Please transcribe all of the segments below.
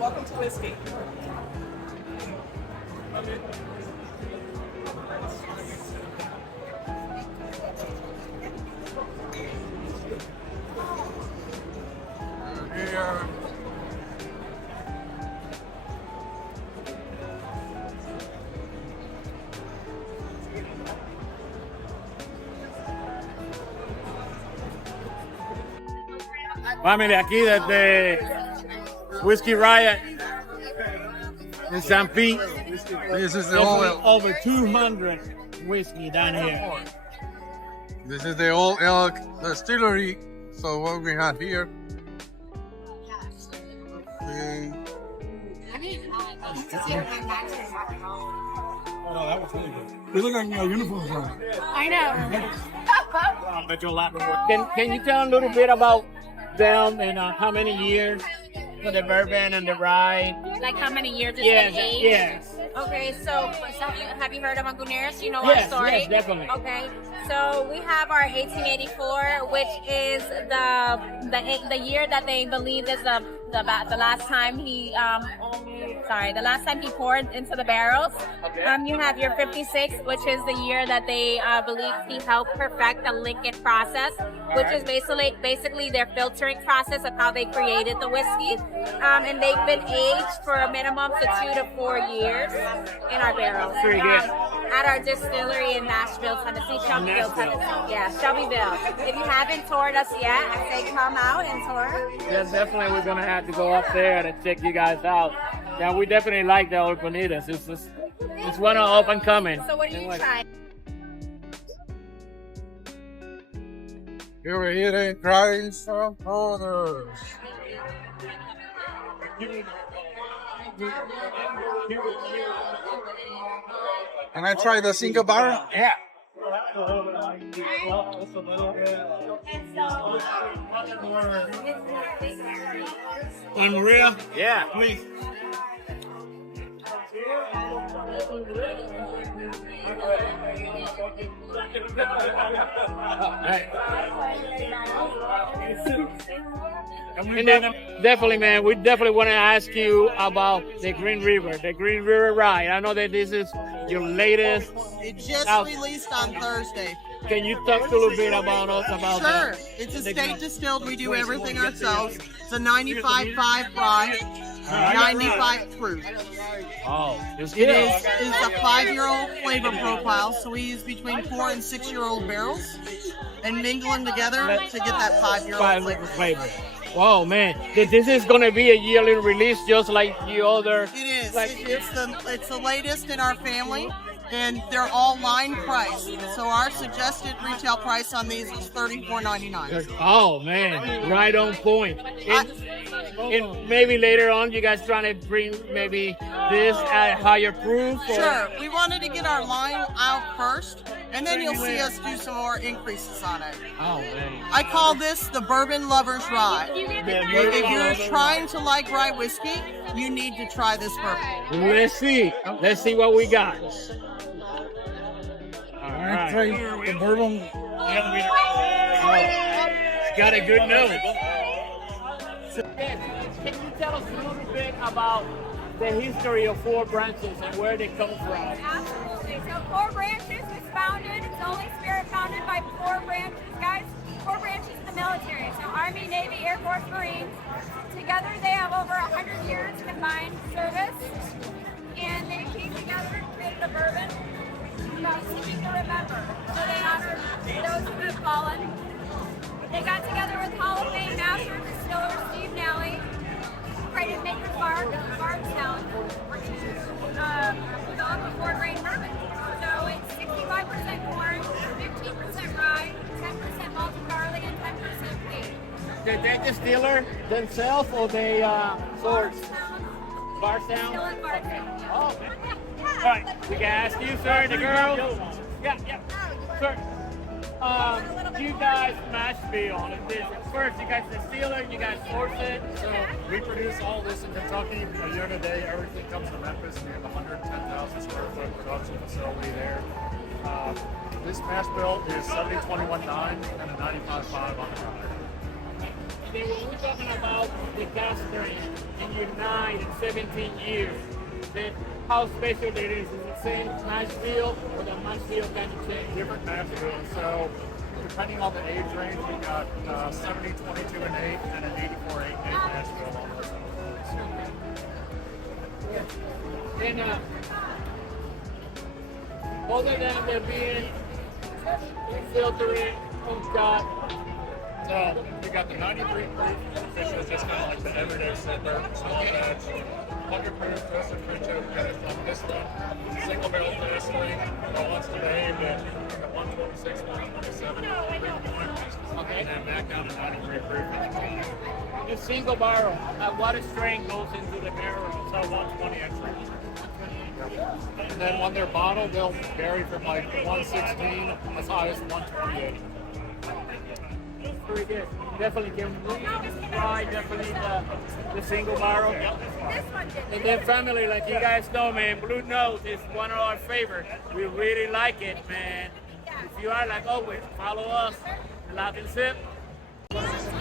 welcome to whiskey. Here. Family, aquí desde Whiskey Riot in St. Pete. This is the old. Over 200 whiskey down here. This is the old elk distillery. So what we have here. Oh, no, that was really good. They look like uniforms on. I know. I bet you'll laugh more. Can you tell a little bit about them and how many years for the bourbon and the rye? Like how many years it's Yes, been aged? yes. Okay, so have you heard of Manguneras? You know our Yes, story? yes, definitely. Okay, so we have our 1884, which is the year that they believe is the last time he the last time he poured into the barrels. Okay. You have your 56, which is the year that they believe he helped perfect the Lincoln process, which is basically their filtering process of how they created the whiskey. And they've been aged for a minimum of 2 to 4 years in our barrels. Pretty good. At our distillery in Nashville, Tennessee, Shelbyville, Tennessee. Yeah, Shelbyville. If you haven't toured us yet, I say come out and tour. Yes, definitely we're gonna have to go up there to check you guys out. Yeah, we definitely like the old Bonitas. It's one of up and coming. So what are you trying? Here we're eating, trying some others. Can I try the single barrel? Yeah. And Maria? Yeah. Please. And then, definitely, man, we definitely want to ask you about the Green River Rye. I know that this is your latest. It just released on Thursday. Can you talk a little bit about us about Sure. that? It's a state distilled. We do everything ourselves. It's a 95.5 rye, 95 proof. Oh, It is a 5-year-old flavor profile, so we use between 4 and 6-year-old barrels and mingle them together to get that 5-year-old flavor. Wow, man, this is gonna be a yearly release, just like the other. It is. Like, It's the latest in our family, and they're all line price. So our suggested retail price on these is $34.99. oh man, right on point. And maybe later on, you guys trying to bring maybe this at higher proof? Or? Sure. We wanted to get our line out first, and then you'll see us do some more increases on it. Oh man. I call this the Bourbon Lover's Rye. If you're trying to like rye whiskey, you need to try this bourbon. Let's see what we got. All I right. tried the bourbon. It's got a good note. Can you tell us a little bit about the history of Four Branches and where they come from? Absolutely. So Four Branches was founded, it's the Holy Spirit founded by Four Branches, guys. Four Branches is the military. So Army, Navy, Air Force, Marines. Together they have over 100 years combined service. And they came together to create the bourbon. Seeking to remember. So they honor those who have fallen. They got together with Hall of Fame master distiller Steve Nally, created Maker's Mark in Bardstown, developed a 4-grain bourbon. So it's 65% corn, 15% rye, 10% malted barley, and 10% wheat. Did they distiller themselves or they source? Bardstown? Still in Bardstown. Oh, man. All right, we can ask you, sir, the girl. Yeah. Sir, you guys mash bill. First, you guys distill it, you guys source it. So we produce all this in Kentucky. A year today, everything comes from Memphis. We have a 110,000 square foot production facility there. This mash bill is 70-21-9 and a 95.5 on the counter. then when we're talking about the cask strength in your 9 and 17 years, then how special it is the same mash bill or the mash bill kind of change? Different mash bills. So depending on the age range, we got 70, 22, and 8, and an 84, 8, 8 mash bill on those. And other than there being filtering, we've got So we got the 93 proof, which is just kind of like the everyday sipper, small batch. 100 proof, just a fridge finish on this one. Single barrel finish swing, once today, but 126, 127, and then back down to 93 proof. a single barrel. What strain goes into the barrel? So 120 entry. And then when they're bottled, they'll vary from like 116 as high as 128. Pretty good. Definitely can we try definitely the single barrel. And then family, like you guys know, man, Blue Nose is one of our favorites. We really like it, man. If you are like always, follow us. Lock and sip. This is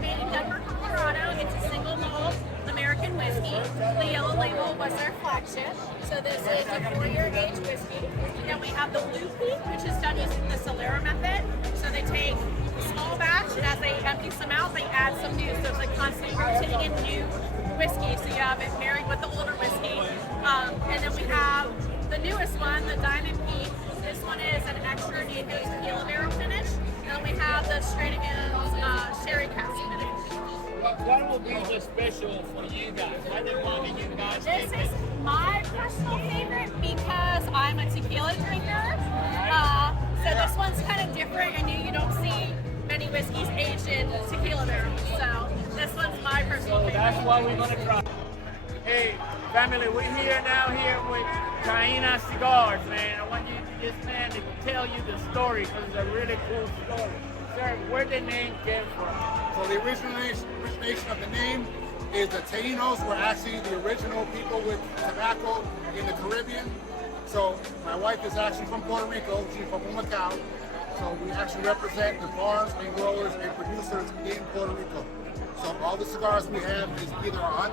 made in Denver, Colorado. It's a single malt American whiskey. The yellow label was their flagship. So this is a 4-year aged whiskey. Then we have the Blue Peak, which is done using the Solera method. So they take a small batch, and as they empty some out, they add some new. So it's like constantly rotating in new whiskey. So you have it married with the older whiskey. And then we have the newest one, the Diamond Peak. This one is an extra tequila barrel finish. And then we have the Stranahan's sherry cask finish. What will be the special for you guys? What do you guys This is my personal favorite because I'm a tequila drinker. So this one's kind of different, and you don't see many whiskeys aged in tequila barrels. So this one's my personal favorite. That's what we're gonna try. Hey, family, we're here now here with Caína Cigars, man. I want you, this man, to tell you the story because it's a really cool story. Sir, where the name came from? So the origination of the name is the Taínos were actually the original people with tobacco in the Caribbean. So my wife is actually from Puerto Rico. She's from Humacao. So we actually represent the farms and growers and producers in Puerto Rico. So all the cigars we have is either 100%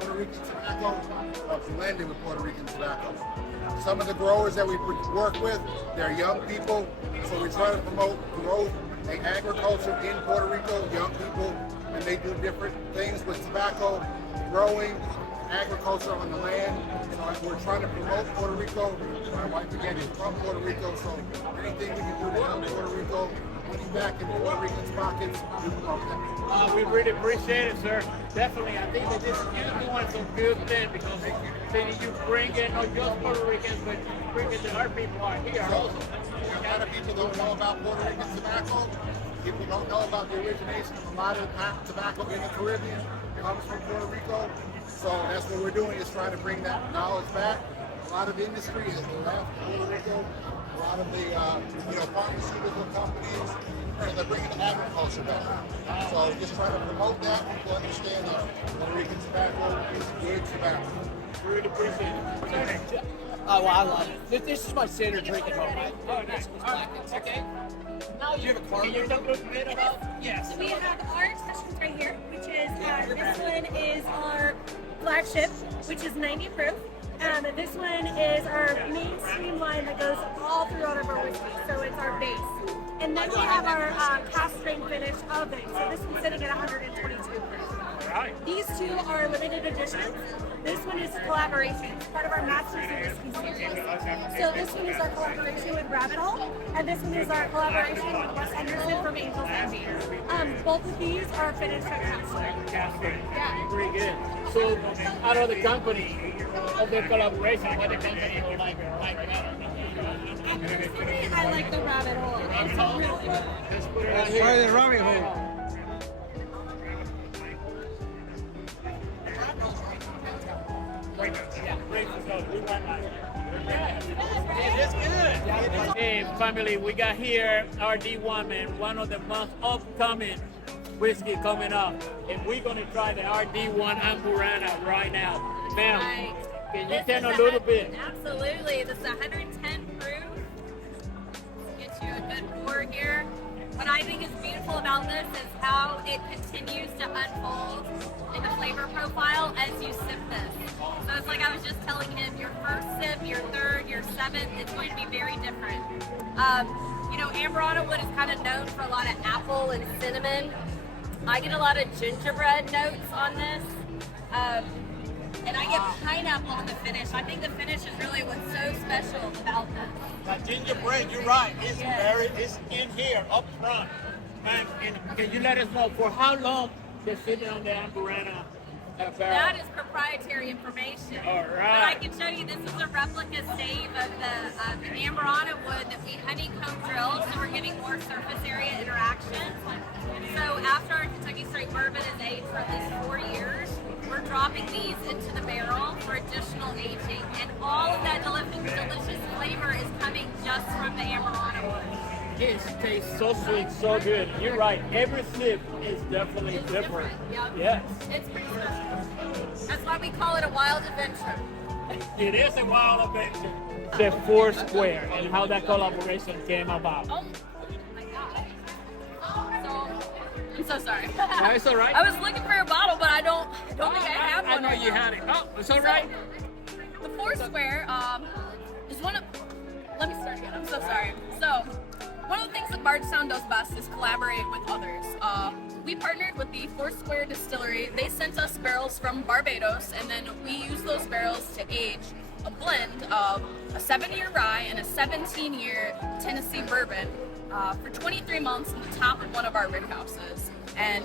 Puerto Rican tobacco or blended with Puerto Rican tobacco. Some of the growers that we work with, they're young people. So we try to promote growth and agriculture in Puerto Rico, young people, and they do different things with tobacco, growing, agriculture on the land. So we're trying to promote Puerto Rico. My wife again is from Puerto Rico, so anything we can do to help Puerto Rico, money back in Puerto Ricans' pockets, we promote that. We really appreciate it, sir. Definitely, I think that this you're doing some good thing because you bring in not just Puerto Ricans, but you bring in the other people out here also. A lot of people don't know about Puerto Rican tobacco. People don't know about the origination of a lot of tobacco in the Caribbean. It comes from Puerto Rico. So that's what we're doing, is trying to bring that knowledge back. A lot of industry has left Puerto Rico. A lot of the pharmaceutical companies, and they're bringing the agriculture back. So just trying to promote that. People understand that Puerto Rican tobacco is good tobacco. Really appreciate it. Oh, well, I love it. This is my standard drink at home, right? Oh, nice. Okay. Now you have a card. Can you talk a little bit about? Yes. So we have our sessions right here, which is this one is our flagship, which is 90 proof. This one is our mainstream line that goes all throughout of our whiskey, so it's our base. And then we have our cast strength finish of it. So this one's sitting at 122 proof. Right. These two are limited editions. This one is collaboration. It's part of our Masters of Whiskey series. So this one is our collaboration with Rabbit Hole, and this one is our collaboration with Wes Anderson from Angels Envy. Both of these are finished at Castle. Yeah. Pretty good. So, out of the company, of the collaboration, what the company would like better? Personally, I like the Rabbit Hole. It's a really good. Let's put it right Try here. the rabbit hole. Hey family, we got here our D1, man, one of the most upcoming whiskey coming up, and we're gonna try the RD1 Amburana right now. Ma'am, Right. can you This tell is a little bit? Absolutely. This is 110 proof. Get you a good pour here. What what I think is beautiful about this is how it continues to unfold in the flavor profile as you sip this. So it's like I was just telling him, your first sip, your third, your seventh, it's going to be very different. You know, Amberana wood is kind of known for a lot of apple and cinnamon. I get a lot of gingerbread notes on this. And I get pineapple on the finish. I think the finish is really what's so special about this. That gingerbread, you're right. It's in here, up front. And can you let us know for how long they're sitting on the Amberana barrel? That is proprietary information. All right. But I can show you this is a replica stave of the Amberana wood that we honeycomb drill, so we're giving more surface area interaction. So after our Kentucky Straight Bourbon is aged for at least 4 years, we're dropping these into the barrel for additional aging, and all of that delicious flavor is coming just from the Amberana wood. It tastes so sweet, so good. You're right. Every sip is definitely different. Yep. Yes. It's pretty special. That's why we call it a wild adventure. It is a wild adventure. The Foursquare and how that collaboration came about. Oh my God. I'm so sorry. No, it's all right. I was looking for a bottle, but I don't think I have one. I know you had it. Oh, it's all right. The Foursquare is one of. Let me start again. I'm so sorry. So, one of the things that Bardstown does best is collaborate with others. We partnered with the Foursquare Distillery. They sent us barrels from Barbados, and then we used those barrels to age a blend of a 7-year rye and a 17-year Tennessee bourbon for 23 months in the top of one of our rick houses. And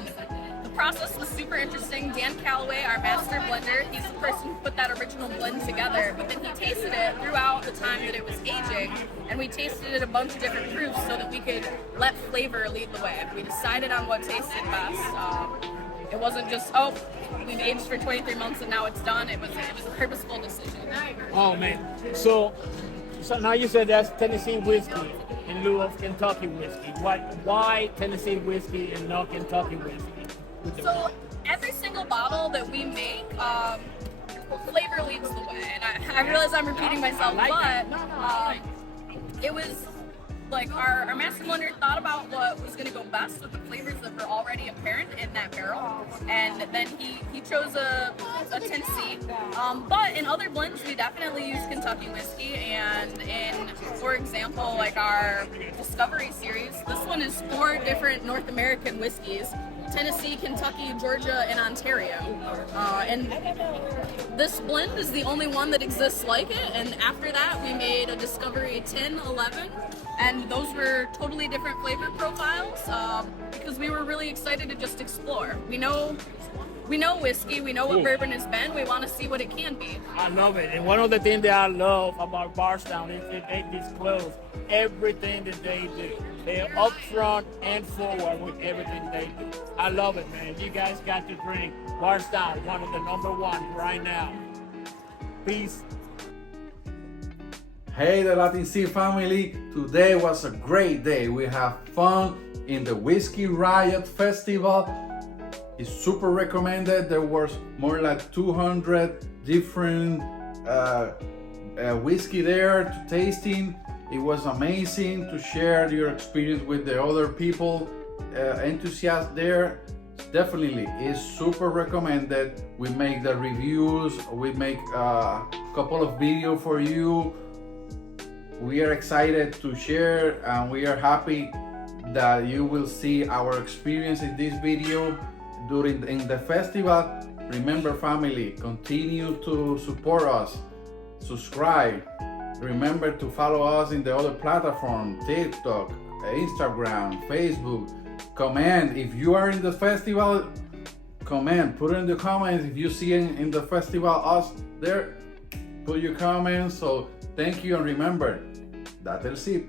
the process was super interesting. Dan Calloway, our master blender, he's the person who put that original blend together, but then he tasted it throughout the time that it was aging, and we tasted it a bunch of different proofs so that we could let flavor lead the way. We decided on what tasted best. It wasn't just, oh, we've aged for 23 months and now it's done. It was a purposeful decision. Oh man. So now you said that's Tennessee whiskey in lieu of Kentucky whiskey. Why Tennessee whiskey and not Kentucky whiskey? So every single bottle that we make, flavor leads the way. And I realize I'm repeating myself, but it was like our master blender thought about what was going to go best with the flavors that were already apparent in that barrel, and then he chose a Tennessee. But in other blends, we definitely use Kentucky whiskey, and in, for example, like our Discovery series, this one is 4 different North American whiskeys: Tennessee, Kentucky, Georgia, and Ontario. And this blend is the only one that exists like it, and after that we made a Discovery 10, 11, and those were totally different flavor profiles because we were really excited to just explore. We know whiskey, we know what bourbon has been, we want to see what it can be. I love it. And one of the things that I love about Bardstown is that they disclose everything that they do. They're upfront and forward with everything they do. I love it, man. You guys got to drink Bardstown, one of the #1 right now. Peace. Hey, the Latin Sea family. Today was a great day. We have fun in the Whiskey Riot Festival. It's super recommended. There was more like 200 different whiskey there to tasting. It was amazing to share your experience with the other people, enthusiasts there. Definitely is super recommended. We make the reviews, we make a couple of videos for you. We are excited to share, and we are happy that you will see our experience in this video in the festival. Remember, family, continue to support us, subscribe. Remember to follow us in the other platforms: TikTok, Instagram, Facebook. Comment if you are in the festival. Comment, put in the comments if you see in the festival us there. Put your comments. So thank you, and remember, date el sip.